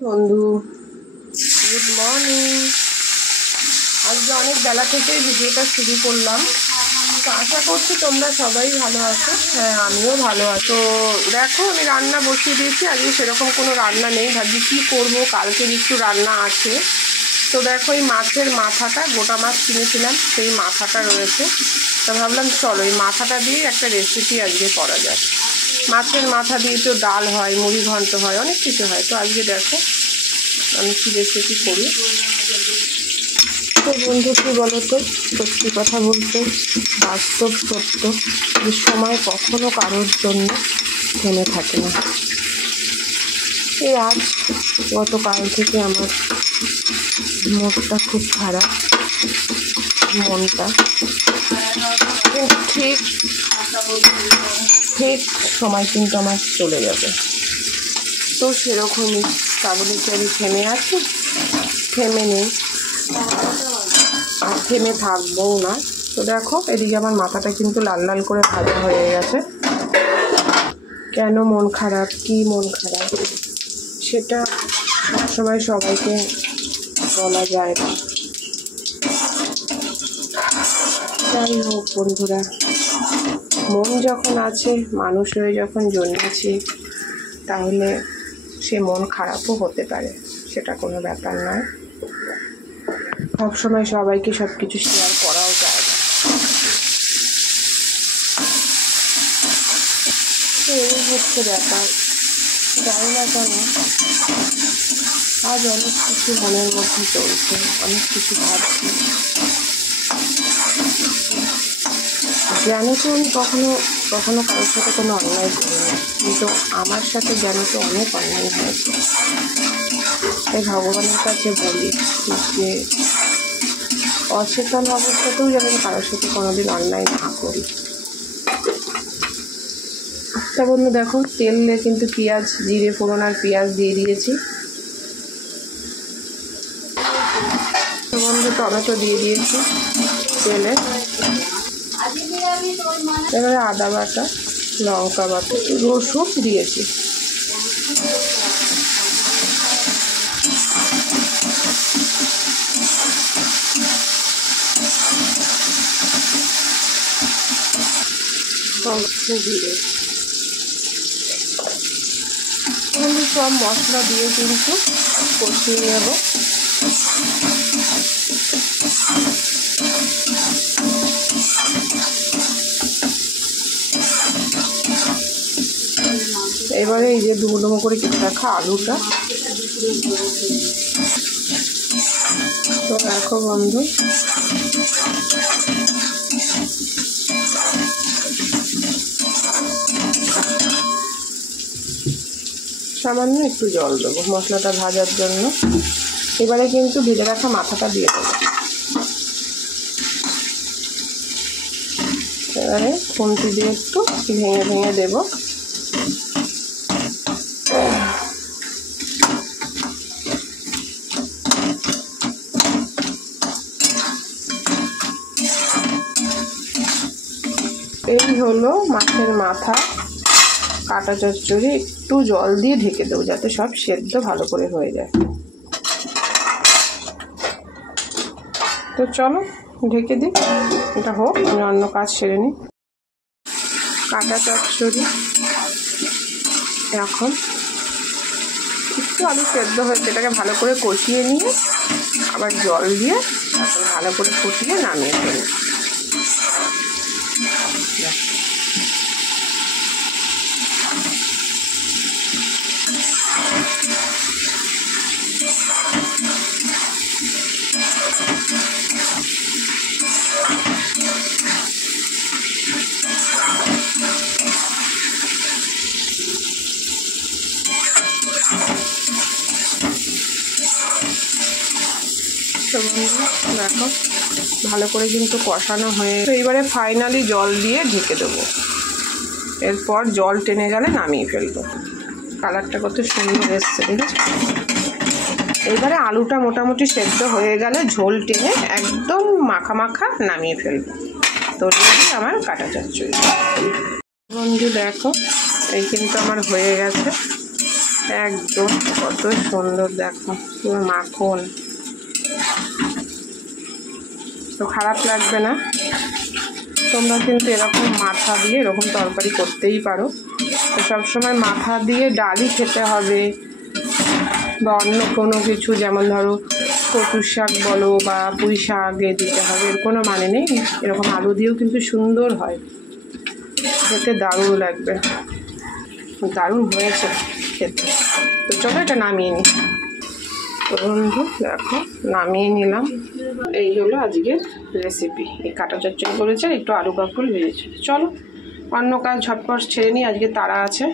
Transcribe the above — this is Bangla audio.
বন্ধু গুড মর্নিং। আজকে অনেক বেলা থেকেই ভিডিওটা শুরু করলাম, তো আশা করছি তোমরা সবাই ভালো আছো। হ্যাঁ, আমিও ভালো আছি। তো দেখো, আমি রান্না বসিয়ে দিয়েছি। আজকে সেরকম কোনো রান্না নেই, ভাবছি কী করবো, কালকের একটু রান্না আছে। তো দেখো, এই মাছের মাথাটা, গোটা মাছ কিনেছিলাম, সেই মাথাটা রয়েছে। তো ভাবলাম চলো এই মাথাটা দিয়ে একটা রেসিপি আজকে করা যায়। মাছের মাথা দিয়ে তো ডাল হয়, মুড়ি ঘন্ট হয়, অনেক কিছু হয়। তো আজকে দেখো আমি কী রেসিপি করি। তো বন্ধু, কী বলো তো, সত্যি কথা বলতে বাস্তব সত্য যে সময় কখনো কারোর জন্য থেমে থাকে না। এই আজ গতকাল থেকে আমার মুডটা খুব খারাপ, মনটা ঠিক সময় কিন্তু আমার চলে যাবে। তো সেরকমই কাবুলি চারি থেমে আছে, থেমে নেই আর থেমে থাকবোও না। তো দেখো, এদিকে আমার মাথাটা কিন্তু লাল লাল করে ভাজা হয়ে গেছে। কেন মন খারাপ, কী মন খারাপ, সেটা সবসময় সবাইকে বলা যায় না। যাই হোক বন্ধুরা, মন যখন আছে, মানুষ হয়ে যখন জন্মেছি, তাহলে সে মন খারাপও হতে পারে, সেটা কোনো ব্যাপার নয়। সবসময় সবাইকে সব কিছু শেয়ার করাও যায় না। তো এই হচ্ছে ব্যাপার। জানি না কেন আজ অনেক কিছু মনের মধ্যে চলছে, অনেক কিছু ভাবছি। জানি তো আমি কখনো কখনো কারোর সাথে কোনো অন্যায় করি না, কিন্তু আমার সাথে জানি তো অনেক অন্যায় হয়েছে। তাই ভগবানের কাছে বলি যে অচেতন অবস্থাতেও যেন কারোর সাথে কোনোদিন অন্যায় না করি। তা বন্ধু দেখো, তেল দিয়ে কিন্তু পেঁয়াজ, জিরে ফোড়ন আর পেঁয়াজ দিয়ে দিয়েছি। তো বন্ধু টমেটো দিয়ে দিয়েছি তেলে। এবারে আদা বাটা, লঙ্কা বাটা, রসুন দিয়েছি। জিরে সব মশলা দিয়ে কিন্তু কষিয়ে নেব। এবারে এই যে ডুমো ডুমো করে কেটে রাখা আলুটা। তো দেখো বন্ধু, সামান্য একটু জল দেবো মশলাটা ভাজার জন্য। এবারে কিন্তু ভেজে রাখা মাথাটা দিয়ে দেবো। এবারে খুন্তি দিয়ে একটু ভেঙে ভেঙে দেবো। এই হলো মাছের মাথা কাটা চচ্চড়ি। একটু জল দিয়ে ঢেকে দেবো যাতে সব সেদ্ধ ভালো করে হয়ে যায়। তো চলো ঢেকে দিই, এটা হোক, আমি অন্য কাজ সেরে নিই। কাটা চচ্চড়ি এখন একটু আলু সেদ্ধ হয়েছে, এটাকে ভালো করে কষিয়ে নিয়ে আবার জল দিয়ে তারপরে ভালো করে ফুটিয়ে নামিয়ে ফেলি। তো দেখো ভালো করে কিন্তু কষানো হয়ে, তো এবারে ফাইনালি জল দিয়ে ঢেকে দেবো। এরপর জল টেনে গেলে নামিয়ে ফেলবো। কালারটা কত সুন্দর এসছে, দেখেছো? এবারে আলুটা মোটামুটি সেদ্ধ হয়ে গেলে ঝোল টেনে একদম মাখা মাখা নামিয়ে ফেলবো। তো রেডি আমার কাটা চচ্চড়ি। বন্ধু দেখো, এই কিন্তু আমার হয়ে গেছে। একদম কত সুন্দর, দেখো পুরো মাখন, তো খারাপ লাগবে না। তোমরা কিন্তু এরকম মাথা দিয়ে এরকম তরকারি করতেই পারো। তো সবসময় মাথা দিয়ে ডালই খেতে হবে বা অন্য কোনো কিছু, যেমন ধরো কচুর শাক বলো বা পুঁই শাকে দিতে হবে, এর কোনো মানে নেই। এরকম আলু দিয়েও কিন্তু সুন্দর হয়, খেতে দারুণ লাগবে, দারুণ হয়েছে খেতে। তো চলো এটা নামিয়ে নিই। তো বন্ধু দেখো নামিয়ে নিলাম। এই হলো আজকের রেসিপি। এই কাটা চচ্চড়ি করেছে, একটু আলু কাঁকরোল ভেজেছে। চলো অন্য কাজ ঝটপট ছেড়ে নিই, আজকে তাড়া আছে।